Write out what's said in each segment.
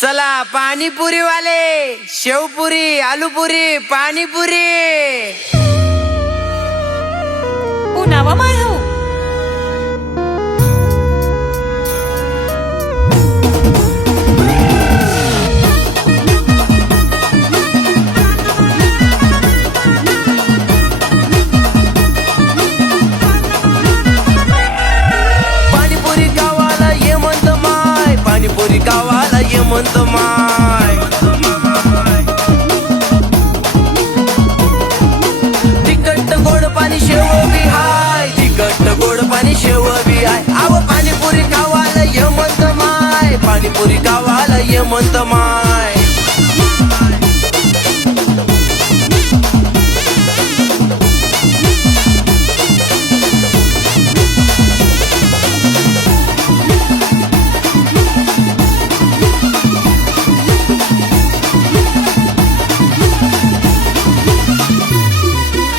चला पाणीपुरी वाले, शेवपुरी, आलूपुरी, पाणीपुरी. उन्हावा माय हो. पाणीपुरी गावाला ये म्हणत माय, पाणीपुरी गावाला ये म्हणत माय. तिखट गोड पाणी शेव बी हाय, तिखट गोड पाणी शेव बी हाय. आव पाणीपुरी गावाला ये म्हणत माय, पाणीपुरी गावाला ये म्हणत माय.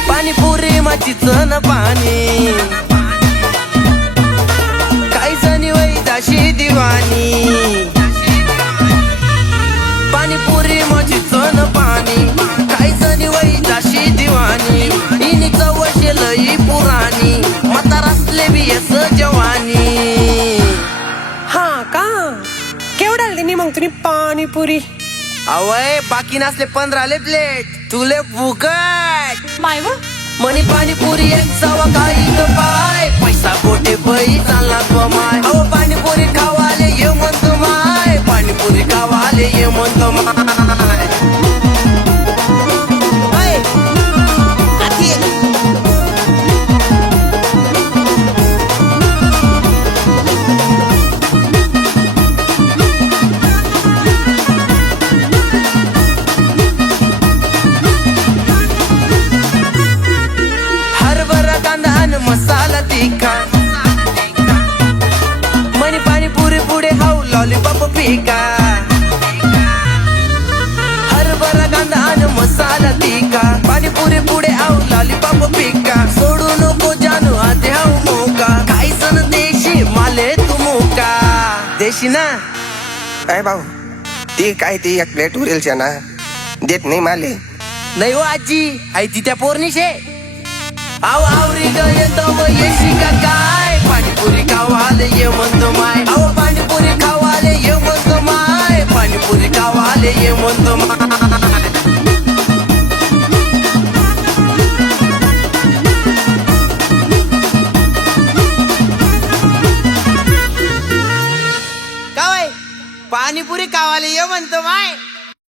पाणीपुरी माझी चण पाणी, काही जणी वै जाशी दिवाणी. पाणीपुरी माझी चण पाणी, काही जणी वै जाशी दिवाणी. इनी चवशे लई पुराणी, म्हातार असले बी येस जवानी. हा का केवढा नी मग तुम्ही पाणीपुरी? अवय बाकी नसले 15 प्लेट, तुले फुकट. माय व मनी पाणीपुरी एक सवा काही तो पाय, पैसा कोठे पै चालला तो माय. अहो पाणीपुरी खावाले ये म्हणतो माय, पाणीपुरी खावाले ये म्हणतो माय. हरभरा कांदा आणि मसाला तिखट, मनी पाणीपुरी पुढे हाऊ लॉलीपॉप पिका. हरभरा कांदा आणि मसाला तिखट, पाणीपुरी पुढे हाऊ लॉलीपॉप पिका. सोडू नको जानू आते हाऊ मोका, काही सण देशी माले तू मोका. देशी ना काय भाऊ ती काय ती एक प्लेट उरेलच्या ना देत नाही माले. नाही हो आजी, आई ती त्या पोरनीशे. आव आवरी ग येतो व येशी का काय, पाणीपुरी खावाले ये म्हणतो माय. अहो पाणीपुरी खावाले ये म्हणतो माय, पाणीपुरी खावाले ये म्हणतो माय. काय पाणीपुरी खावाले ये म्हणतो माय.